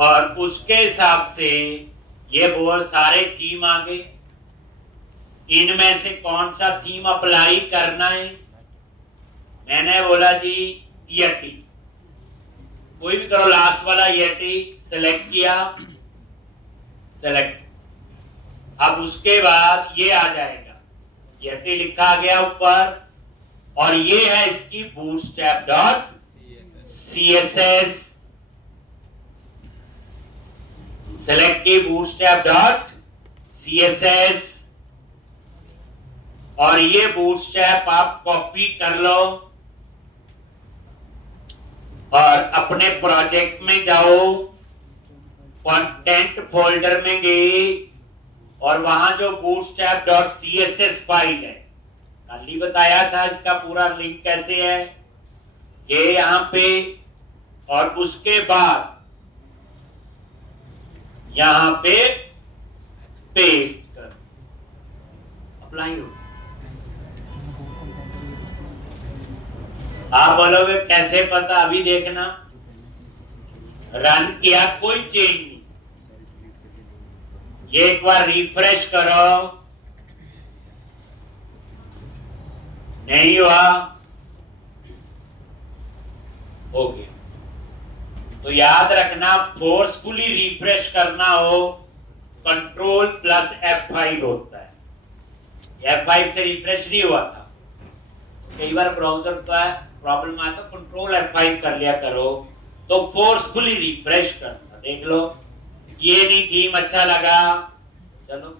और उसके हिसाब से ये बहुत सारे थीम आ गए। इनमें से कौन सा थीम अप्लाई करना है? मैंने बोला जी यटी, कोई भी करो, लास्ट वाला यटी सेलेक्ट किया, सेलेक्ट। अब उसके बाद ये आ जाएगा, यटी लिखा गया ऊपर, और ये है इसकी बूटस्ट्रैप डॉट CSS, सेलेक्ट की बूटस्ट्रैप डॉट CSS, और ये बूटस्ट्रैप आप कॉपी कर लो और अपने प्रोजेक्ट में जाओ, कंटेंट फोल्डर में गए और वहां जो बूटस्ट्रैप डॉट CSS फाइल है, कल ही बताया था इसका पूरा लिंक कैसे है, ये यहां पे, और उसके बाद यहां पे पेस्ट कर, अप्लाई हो। आप बोलोगे कैसे पता? अभी देखना, रन किया कोई चेंज नहीं, ये एक बार रिफ्रेश करो, नहीं हुआ, हो गया। तो याद रखना, फोर्सफुली रिफ्रेश करना हो Ctrl+F5 होता है। F5 से रिफ्रेश नहीं हुआ था, कई बार ब्राउजर का प्रॉब्लम आया तो Ctrl+F5 कर लिया करो, तो फोर्सफुली रिफ्रेश करना। देख लो, ये नहीं थीम अच्छा लगा, चलो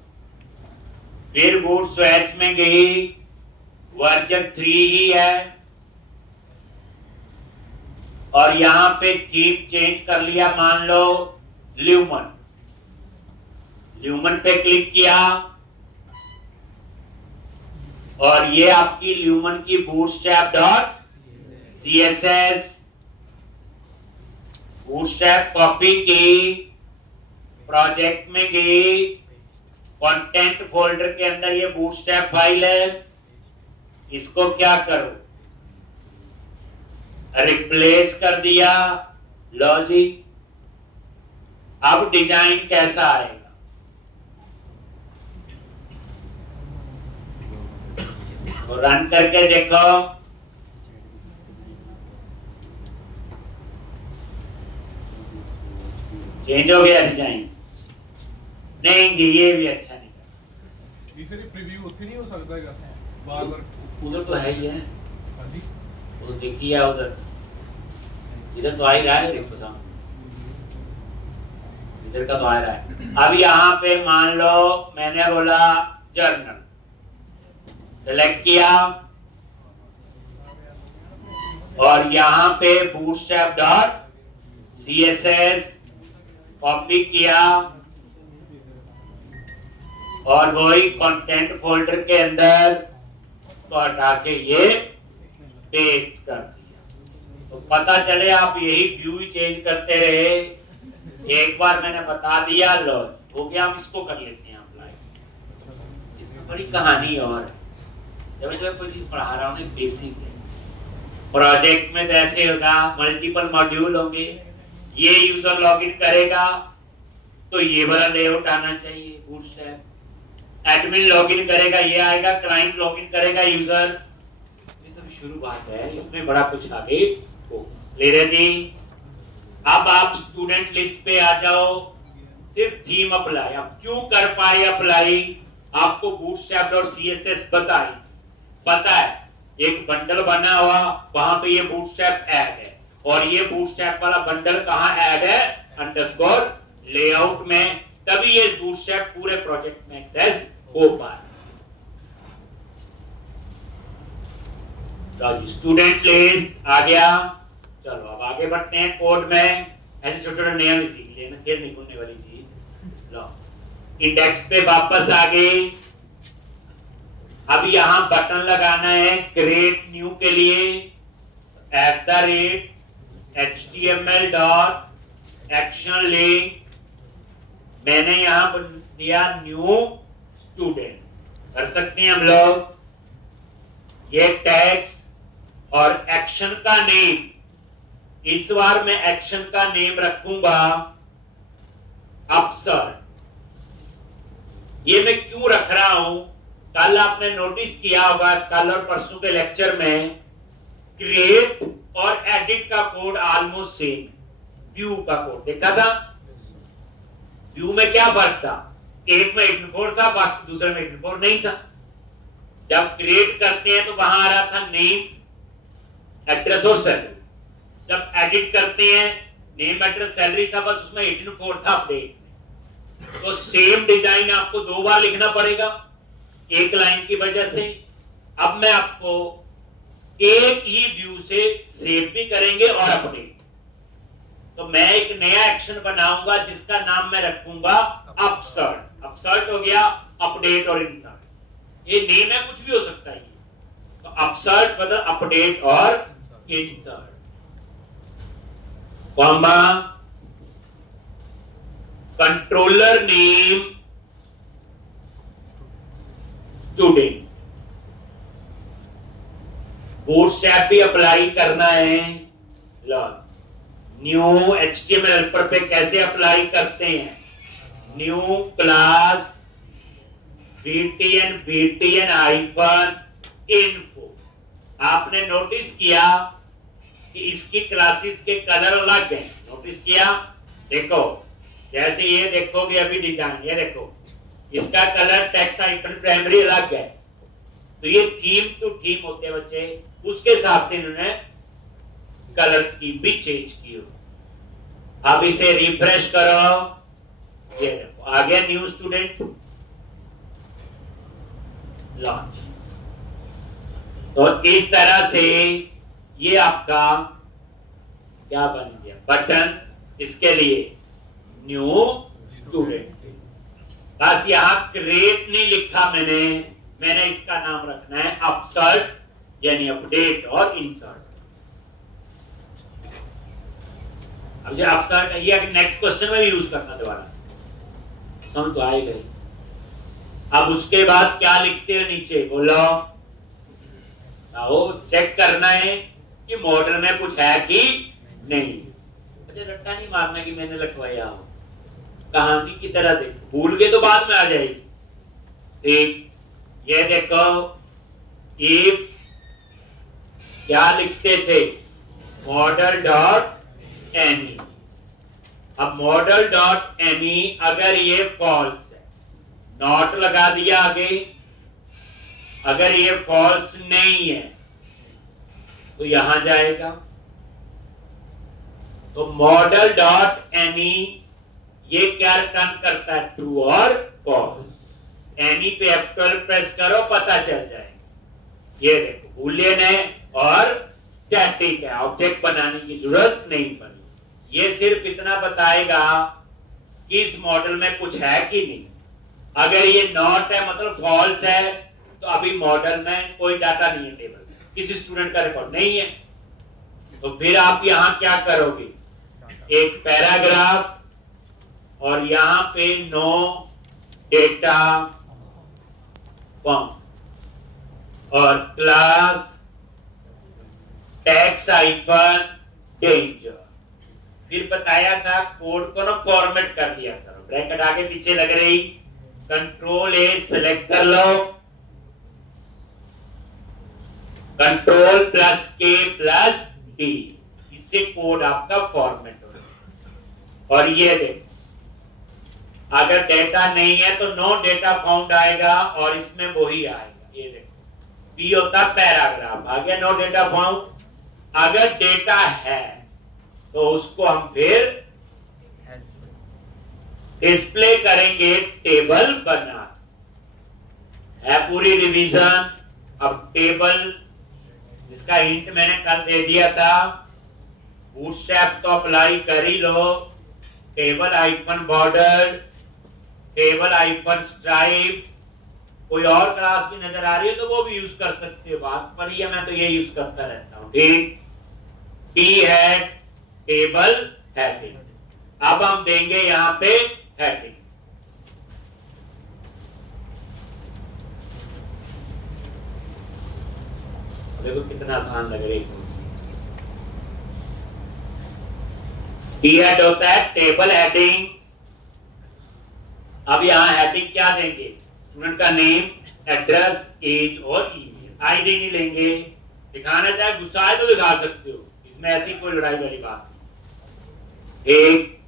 फिर बूट स्वेच में गई, वर्जन 3 ही है, और यहां पे थीम चेंज कर लिया, मान लो ल्यूमन, ल्यूमन पे क्लिक किया, और ये आपकी ल्यूमन की bootstrap dot CSS, bootstrap copy की, प्रोजेक्ट में गई, कंटेंट फोल्डर के अंदर ये बूटस्ट्रैप फाइल है, इसको क्या करो, रिप्लेस कर दिया, लो जी। अब डिजाइन कैसा आएगा? तो रन करके देखो, चेंज हो गया डिजाइन? नहीं जी, ये भी अच्छा नहीं कर। इसे प्रीव्यू उठे नहीं हो सकता है बार-बार, उधर तो है ही है, हाँ जी, वो देखिए उधर, इधर तो आ ही रहा है, देखो सामने, इधर का तो आ रहा है। अब यहाँ पे मान लो मैंने बोला जर्नल, सेलेक्ट किया, और यहाँ पे बूटस्ट्रैप डॉट CSS कॉपी किया, और वही कंटेंट फोल्डर के अंदर तो हटा के ये पेस्ट कर दिया। तो पता चले आप यही व्यू ही चेंज करते रहे, एक बार मैंने बता दिया, लो हो गया। हम इसको कर लेते हैं अप्लाई। इसमें बड़ी कहानी और है, जब कोई चीज पढ़ा रहा हूँ, बेसिक है। प्रोजेक्ट में तो ऐसे होगा, मल्टीपल मॉड्यूल होंगे, ये यूजर लॉगिन करेगा तो ये वाला लेआउट आना चाहिए बूटस्ट्रैप, एडमिन लॉगिन करेगा ये आएगा, क्लाइंट लॉगिन करेगा यूजर। ये तो शुरू बात है, इसमें बड़ा कुछ आगे हो। ले रहे जी, अब आप स्टूडेंट लिस्ट पे आ जाओ, सिर्फ थीम अप्लाई। आप क्यों कर पाए अप्लाई? आपको bootstrap.css बताई, पता है एक बंडल बना हुआ, वहां पे ये बूटस्ट्रैप ऐड है, और ये बूटस्ट्रैप वाला बंडल कहां ऐड है? अंडरस्कोर लेआउट में, तभी ये बूटस्ट्रैप पूरे प्रोजेक्ट में एक्सेस हो पाए। तो स्टूडेंट लिस्ट आ गया। चलो अब आगे बढ़ते हैं कोड में। ऐसे छोटे छोटे नियम सीख लेना, खेल नहीं कूदने वाली चीज। लो इंडेक्स पे वापस आ गए। अब यहां बटन लगाना है क्रिएट न्यू के लिए, @html डॉट एक्शन लिंक, मैंने यहां दिया न्यू स्टूडेंट। कर सकते हैं हम लोग ये टैग्स और एक्शन का नेम इस बार मैं एक्शन का नेम रखूंगा अपसर्ट। ये मैं क्यों रख रहा हूं, कल आपने नोटिस किया होगा, कल और परसों के लेक्चर में क्रिएट और एडिट का कोड ऑलमोस्ट सेम, व्यू का कोड देखा था। व्यू में क्या फर्क था, एक में 84 था, बाकी दूसरे में 84 नहीं था। जब क्रिएट करते हैं तो वहां आ रहा था नेम, एड्रेस और सैलरी। जब एडिट करते हैं नेम एड्रेस सैलरी था, बस उसमें 84 था अपडेट में। तो सेम डिजाइन आपको 2 बार लिखना पड़ेगा एक लाइन की वजह से। अब मैं आपको एक ही व्यू से सेव भी करेंगे और अपडेट। तो मैं एक नया एक्शन बनाऊंगा जिसका नाम मैं रखूंगा अपसर्ट। अपसर्ट हो गया अपडेट और इंसर्ट। ये नेम है, कुछ भी हो सकता है। तो अपसर्ट मतलब अपडेट और insert, comma controller name student. Bootstrap भी अप्लाई करना है। न्यू एचटीएमएल हेल्पर पे कैसे अप्लाई करते हैं, new class btn hyphen info. आपने नोटिस किया कि इसकी क्लासेस के कलर अलग हैं, नोटिस किया? देखो जैसे ये देखोगे अभी डिजाइन, ये देखो इसका कलर टेक्स्ट हाइफन प्राइमरी अलग है। तो ये थीम टू थीम होते हैं बच्चे, उसके हिसाब से इन्होंने कलर स्कीम भी चेंज की हो। अब इसे रिफ्रेश करो, ये देखो आ गया न्यू स्टूडेंट लॉन्च। तो इस तरह से ये आपका क्या बन गया बटन, इसके लिए न्यू स्टूडेंट। बस यहां क्रिएट नहीं लिखा मैंने इसका नाम रखना है अपसर्ट, यानी अपडेट और इंसर्ट। अब जो अपसर्ट है ये नेक्स्ट क्वेश्चन में भी यूज करना दोबारा, समझ तो आएगा ही। अब उसके बाद क्या लिखते हो नीचे बोलो, आओ चेक करना है कि मॉडल में कुछ है कि नहीं। मुझे रट्टा नहीं मारना कि मैंने लिखवाया हो, कहानी की तरह देखो, भूल गए तो बाद में आ जाएगी। ठीक, ये देखो इफ क्या लिखते थे, मॉडल डॉट एनी। अब मॉडल डॉट एनी अगर ये फॉल्स है, नॉट लगा दिया आगे। अगर ये फॉल्स नहीं है तो यहां जाएगा। तो मॉडल डॉट एनी ये क्या रिटर्न करता है, ट्रू और फॉल्स। एनी पे F12 प्रेस करो, पता चल जाएगा। ये देखो बूलियन है और स्टैटिक है, ऑब्जेक्ट बनाने की जरूरत नहीं पड़ी। ये सिर्फ इतना बताएगा कि इस मॉडल में कुछ है कि नहीं। अगर ये नॉट है मतलब फॉल्स है, तो अभी मॉडल में कोई डाटा नहीं है, टेबल किसी स्टूडेंट का रिकॉर्ड नहीं है। तो फिर आप यहां क्या करोगे, एक पैराग्राफ और यहां पे नो डेटा फाउंड और क्लास टैक्स हाइफन डेंजर। फिर बताया था कोड को ना फॉर्मेट कर दिया करो, ब्रैकेट आगे पीछे लग रही, कंट्रोल ए सेलेक्ट कर लो, कंट्रोल प्लस के प्लस डी, इससे कोड आपका फॉर्मेट हो जाएगा। और ये देखो अगर डेटा नहीं है तो नो डेटा फाउंड आएगा और इसमें वही आएगा। ये देखो पी होता पैराग्राफ, आ गया नो डेटा फाउंड। अगर डेटा है तो उसको हम फिर डिस्प्ले करेंगे टेबल बना है। पूरी रिवीजन। अब टेबल जिसका हिंट मैंने कल दे दिया था, बूटस्ट्रैप तो अप्लाई कर ही लो। Table icon border, table icon stripe, कोई और क्लास भी नजर आ रही है तो वो भी यूज कर सकते हो, बात पर ही है, मैं तो ये यूज करता रहता हूं। ठीक, टी है टेबल हेडिंग। अब हम देंगे यहां पे हेडिंग। देखो कितना आसान लग रही है। टी हेड होता है टेबल हेडिंग। अब यहाँ हेडिंग क्या देंगे, स्टूडेंट का नेम, एड्रेस, एज और ईमेल। आईडी नहीं लेंगे, दिखाना चाहे गुस्सा आए तो दिखा सकते हो, इसमें ऐसी कोई लड़ाई वाली बात नहीं। एक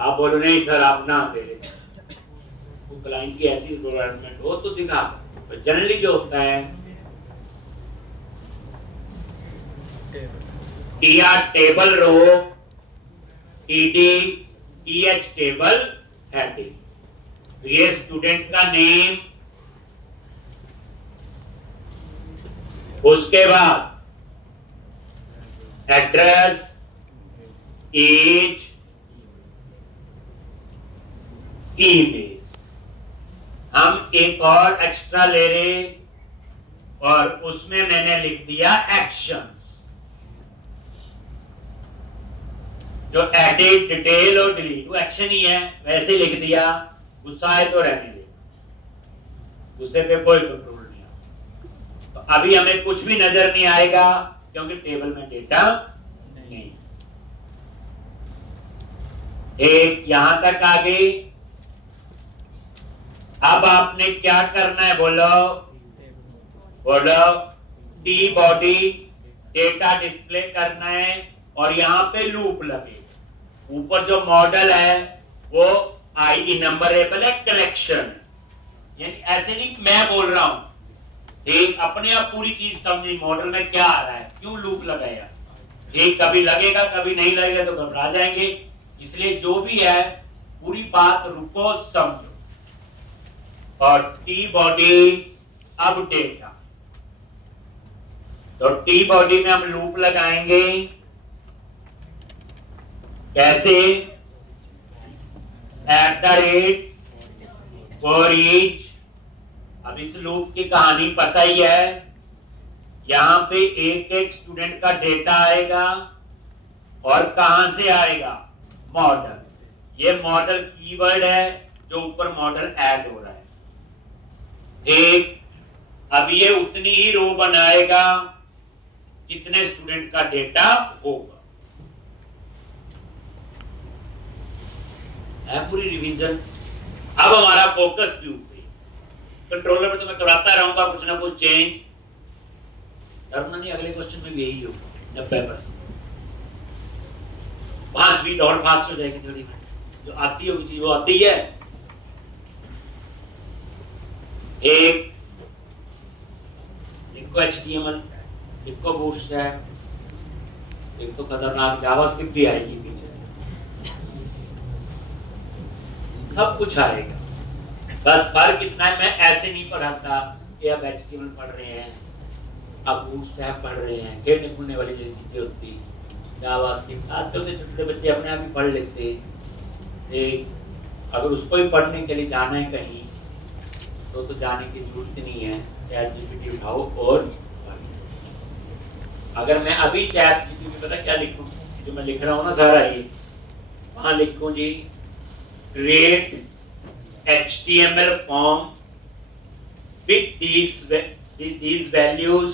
आप बोलो नहीं सर आप ना दे रहे, वो क्लाइंट की ऐसी रिक्वायरमेंट हो तो दिखा सकते हो। जनरली जो होता है TR table row, TD TH table heading. ये स्टूडेंट का नेम, उसके बाद एड्रेस, एज, ईमेल। हम एक और एक्स्ट्रा ले रहे और उसमें मैंने लिख दिया एक्शंस, जो एडिट, डिटेल और डिलीट वो एक्शन ही है, वैसे लिख दिया। गुस्सा है तो रहने दे, गुस्से पे कोई कंट्रोल नहीं है। तो अभी हमें कुछ भी नजर नहीं आएगा क्योंकि टेबल में डेटा नहीं। एक यहां तक आ गई। अब आपने क्या करना है, बोलो बोलो। टी बॉडी डेटा डिस्प्ले करना है और यहां पे लूप लगे। ऊपर जो मॉडल है वो आई नंबरेबल है, कलेक्शन, यानी ऐसे नहीं मैं बोल रहा हूं, ठीक, अपने आप पूरी चीज समझी मॉडल में क्या आ रहा है, क्यों लूप लगाया, ठीक, कभी लगेगा कभी नहीं लगेगा तो घबरा जाएंगे, इसलिए जो भी है पूरी बात रुको समझो। और टी बॉडी अब डेटा, तो टी बॉडी में हम लूप लगाएंगे कैसे, for each। अब इस लूप की कहानी पता ही है, यहां पे एक एक स्टूडेंट का डेटा आएगा और कहां से आएगा, मॉडल। ये मॉडल कीवर्ड है जो ऊपर मॉडल ऐड हो रहा है, ठीक। अब ये उतनी ही रो बनाएगा जितने स्टूडेंट का डेटा होगा। है पूरी रिवीजन। अब हमारा फोकस व्यू पे, कंट्रोलर में तो मैं कराता रहूंगा कुछ ना कुछ चेंज, डरना नहीं, अगले क्वेश्चन में भी यही होगा 90%। वहां स्पीड और फास्ट हो जाएगी थोड़ी, जो आती होगी चीज वो आती है। एक लिखो HTML, लिखो बूटस्ट्रैप, एक तो खतरनाक जावास्क्रिप्ट भी आएगी पीछे, सब कुछ आएगा। बस फर्क इतना है, मैं ऐसे नहीं पढ़ाता कि अब HTML पढ़ रहे हैं, अब बूटस्ट्रैप पढ़ रहे हैं, खेलने खुलने वाली जो चीजें होती, जावास्क्रिप्ट आजकल के छोटे बच्चे अपने आप ही पढ़ लेते हैं। अगर उसको भी पढ़ने के लिए जाना है कहीं तो जाने की जरूरत नहीं है, ChatGPT उठाओ और अगर मैं अभी ChatGPT पता क्या लिखूं, जो मैं लिख रहा हूं ना सारा ये, वहां लिखूं जी create HTML form with these values,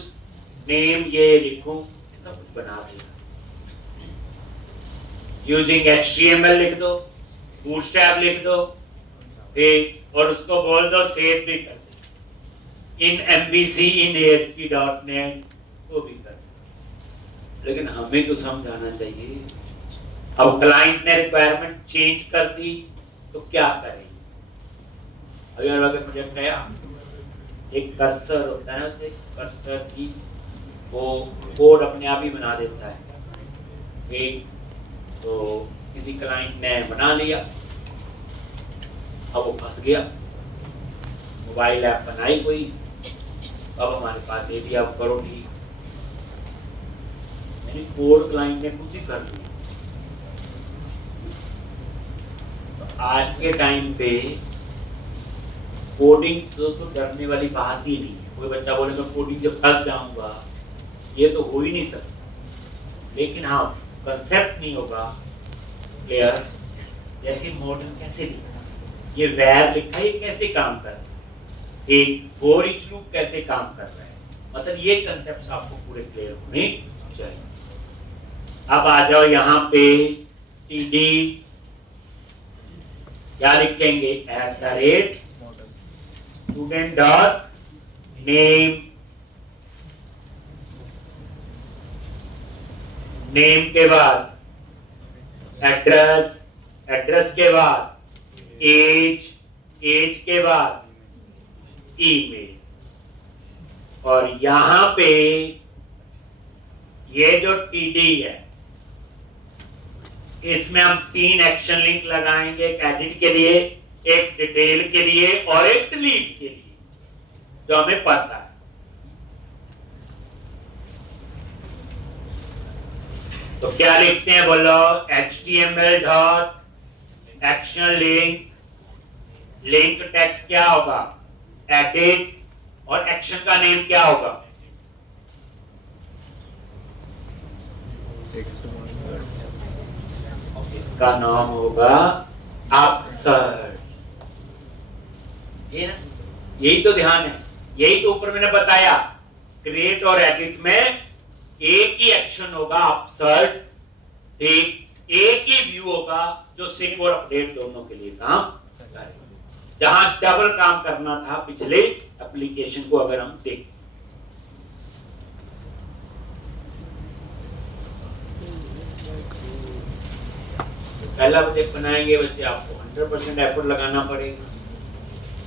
name ये लिखूं, सब कुछ बना देगा। Using HTML लिख दो, bootstrap लिख दो, ठीक, और उसको बोल दो सेव भी कर दे, in MVC in ASP.NET वो भी कर दे। लेकिन हमें तो समझाना चाहिए। अब क्लाइंट ने रिक्वायरमेंट चेंज कर दी तो क्या करें। अगर प्रोजेक्ट गया, एक कर्सर होता है ना, उसे कर्सर की वो कोड अपने आप ही बना देता है, ठीक। तो किसी क्लाइंट ने बना लिया, अब वो फंस गया, मोबाइल ऐप बनाई कोई, अब हमारे पास दे दिया, अब करो ठीक, यानी कोड क्लाइंट ने खुद ही कर लिया। आज के टाइम पे कोडिंग तो डरने वाली बात ही नहीं है। कोई बच्चा बोले मैं कोडिंग जब फंस जाऊंगा, ये तो हो ही नहीं सकता। लेकिन हाँ, कंसेप्ट नहीं होगा क्लियर, जैसे मॉडल कैसे लिखा, ये वैर लिखा, ये कैसे काम कर रहा है, एक फॉर ईच लूप कैसे काम कर रहा है, मतलब ये कंसेप्ट आपको पूरे क्लियर होने चाहिए। अब आ जाओ यहाँ पे TD क्या लिखेंगे, @student डॉट नेम, नेम के बाद एड्रेस, एड्रेस के बाद एज, एज के बाद ईमेल। और यहां पे ये जो TD है इसमें हम 3 एक्शन लिंक लगाएंगे, एक एडिट के लिए, एक डिटेल के लिए और एक डिलीट के लिए, जो हमें पता है। तो क्या लिखते हैं बोलो, HTML dot action link, link text क्या होगा, एडिट, और एक्शन का नेम क्या होगा, इसका नाम होगा अपसर्ट। ये ना, यही तो ध्यान है, यही तो ऊपर मैंने बताया, क्रिएट और एडिट में एक ही एक्शन होगा अपसर्ट, एक ही व्यू होगा जो सेव और अपडेट दोनों के लिए काम करेगा। जहां डबल काम करना था पिछले एप्लीकेशन को अगर हम देखें, पहला प्रोजेक्ट बनाएंगे बच्चे आपको 100% एफर्ट लगाना पड़ेगा,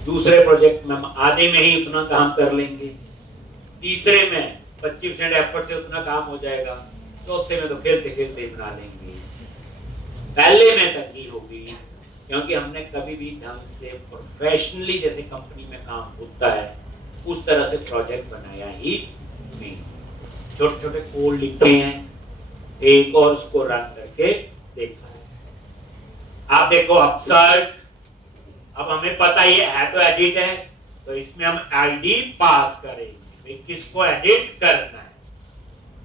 दूसरे प्रोजेक्ट में हम आधे में ही उतना काम कर लेंगे, तीसरे में 25% एफर्ट से उतना काम हो जाएगा, चौथे में तो खेलते खेलते बना लेंगे, पहले में तंगी होगी क्योंकि हमने कभी भी ढंग से प्रोफेशनली जैसे कंपनी में काम होता है उस तरह से प्रोजेक्ट बनाया ही नहीं, छोटे छोटे कोड लिखे हैं एक और उसको रन करके देखा। आप देखो अपसर्ट, अब हमें पता ये है तो एडिट है, तो इसमें हम आईडी पास करेंगे, किसको एडिट करना है,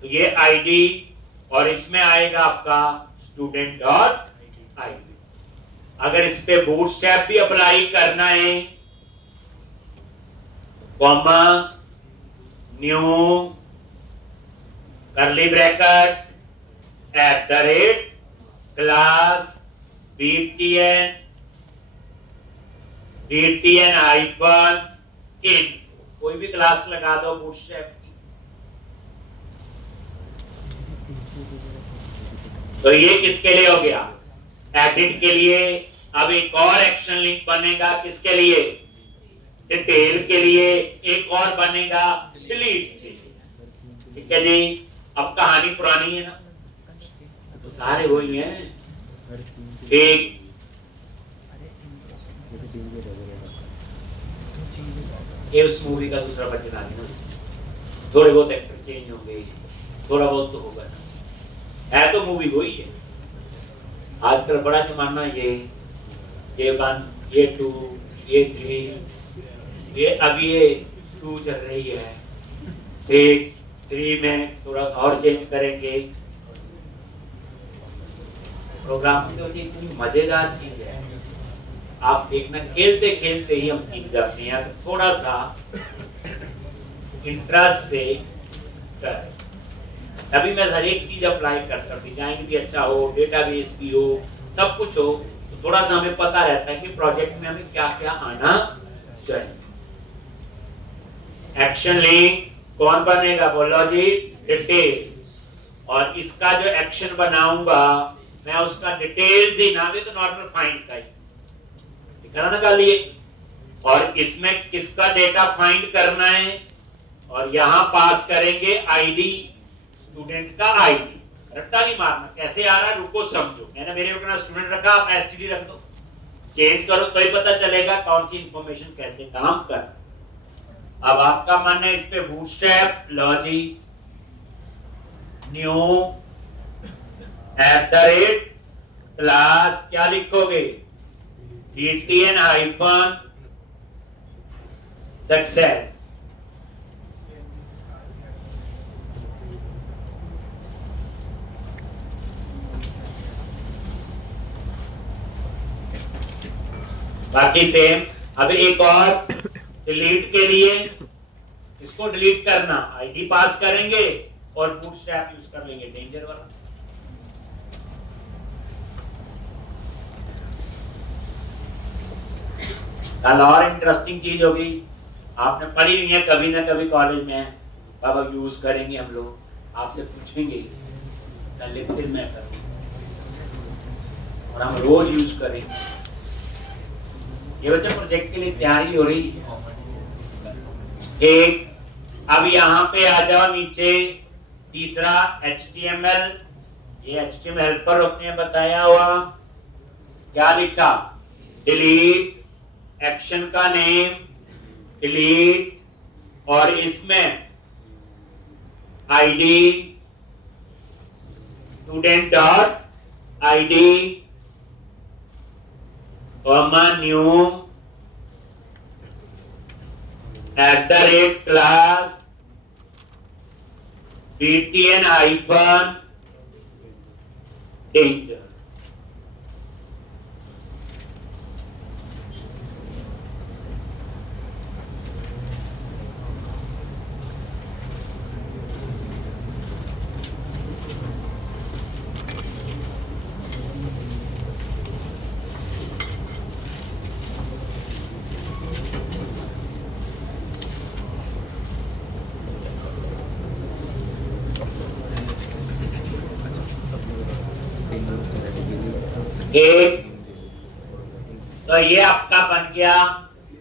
तो ये आईडी, और इसमें आएगा आपका स्टूडेंट डॉट आईडी। अगर इस पे बूटस्ट्रैप भी अप्लाई करना है, comma, new, curly bracket, class BTN hyphen in, कोई भी क्लास लगा दो बूटस्ट्रैप की। तो ये किसके लिए हो गया, एडिट के लिए। अब एक और एक्शन लिंक बनेगा किसके लिए, डिटेल के लिए, एक और बनेगा डिलीट के लिए। ठीक है जी, अब कहानी पुरानी है ना, तो सारे वही हैं। एक ये उस मूवी का दूसरा बचन आ गया, थोड़े बहुत एक्टर चेंज होंगे, थोड़ा बहुत तो होगा, है तो मूवी वही है। आजकल बड़ा जमाना ये 1, ये 2, ये 3, ये अब ये 2 चल रही है, 3 में थोड़ा सा और चेंज करेंगे। प्रोग्रामिंग तो इतनी मजेदार चीज है, आप देखना, खेलते खेलते ही हम सीख जाते हैं, थोड़ा सा इंटरेस्ट से करें, तभी मैं हर एक चीज अप्लाई करता हूँ, डिजाइन भी अच्छा हो, डेटाबेस भी हो, सब कुछ हो, तो थोड़ा सा हमें पता रहता है कि प्रोजेक्ट में हमें क्या क्या आना चाहिए। एक्शन लिंक कौन बनेगा बोलो जी, डिटेल, और इसका जो एक्शन बनाऊंगा मैं उसका डिटेल्स ही, ना भी तो नॉर्मल फाइंड का ही दिखा ना कर लिए, और इसमें किसका डेटा फाइंड करना है, और यहां पास करेंगे आईडी, स्टूडेंट का आईडी। रट्टा नहीं मारना, कैसे आ रहा है रुको समझो, मैंने मेरे अपना स्टूडेंट रखा, आप एसटीडी रख दो, चेंज करो तो ही पता चलेगा कौन सी इंफॉर्मेशन कैसे काम कर। अब आपका मन है इस पे बूटस्ट्रैप, लो जी, न्यू क्लास क्या लिखोगे, BTN हाइफन सक्सेस। बाकी सेम। अब एक और डिलीट के लिए, इसको डिलीट करना, आईडी पास करेंगे और बूटस्ट्रैप यूज कर लेंगे, डेंजर वाला। कल और इंटरेस्टिंग चीज होगी, आपने पढ़ी हुई है कभी ना कभी कॉलेज में, बाबा यूज करेंगे हम लोग, आपसे पूछेंगे कल फिर मैं करूँ और हम रोज यूज करेंगे। ये बच्चे प्रोजेक्ट के लिए तैयारी हो रही है। एक अब यहाँ पे आ जाओ नीचे, तीसरा HTML। ये HTML हेल्पर अपने बताया हुआ, क्या लिखा, डिलीट, एक्शन का नेम डिलीट, और इसमें ID student dot ID new @class btn hyphen danger। एक तो ये आपका बन गया,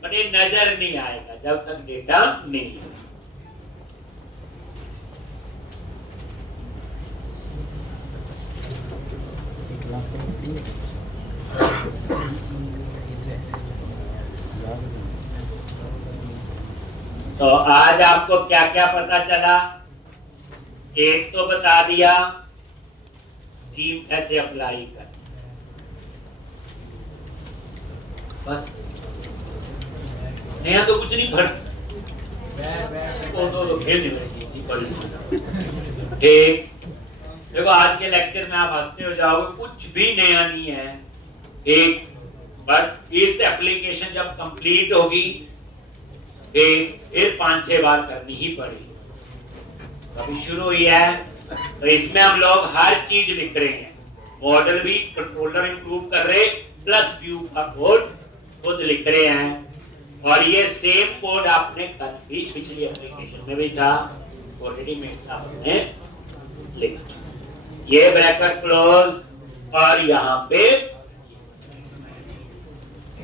पर ये नजर नहीं आएगा जब तक डेटा नहीं है। तो आज आपको क्या क्या पता चला, एक तो बता दिया थीम कैसे अप्लाई कर, बस नया तो कुछ नहीं भर तो खेलने ठीक। देखो आज के लेक्चर में आप हंसते हो जाओगे, कुछ भी नया नहीं है एक, बट इस एप्लीकेशन जब कंप्लीट होगी फिर 5-6 बार करनी ही पड़ेगी। अभी शुरू हुई है तो इसमें हम लोग हर चीज लिख रहे हैं, मॉडल भी, कंट्रोलर इंप्रूव कर रहे, प्लस व्यू का कोड खुद लिख रहे हैं। और ये सेम कोड आपने कल भी पिछली एप्लीकेशन में भी था, ऑलरेडी में आपने लिखा, ये ब्रैकेट क्लोज, और यहाँ पे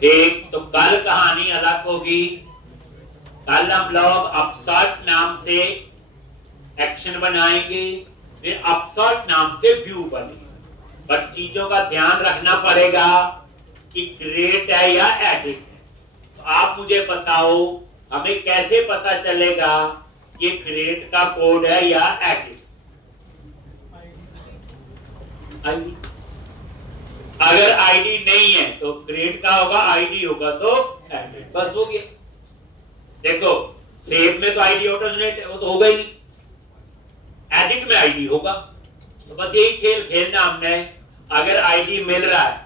एक तो कल कहानी अलग होगी। कल हम लोग अपसॉर्ट नाम से एक्शन बनाएंगे, फिर अपसॉर्ट नाम से व्यू बनेगी, पर चीजों का ध्यान रखना पड़ेगा कि क्रिएट है या एडिट है। तो आप मुझे बताओ हमें कैसे पता चलेगा ये क्रिएट का कोड है या एडिट? आईडी, अगर आईडी नहीं है तो क्रिएट का होगा, आईडी होगा तो एडिट, बस हो गया। देखो सेव में तो आईडी ऑटो जनरेट है, वो तो होगा ही, एडिट में आईडी होगा, तो बस यही खेल खेलना हमने। अगर आईडी मिल रहा है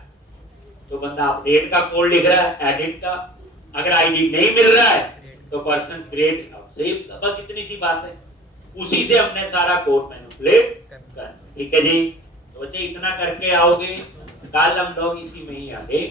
तो बंदा अपडेट का कोड लिख रहा है एडिट का, अगर आईडी नहीं मिल रहा है तो पर्सन क्रिएट का सेव का, बस इतनी सी बात है। उसी से हमने सारा कोड मैनिपुलेट करना, ठीक है जी। तो बच्चे इतना करके आओगे, कल हम लोग इसी में ही आगे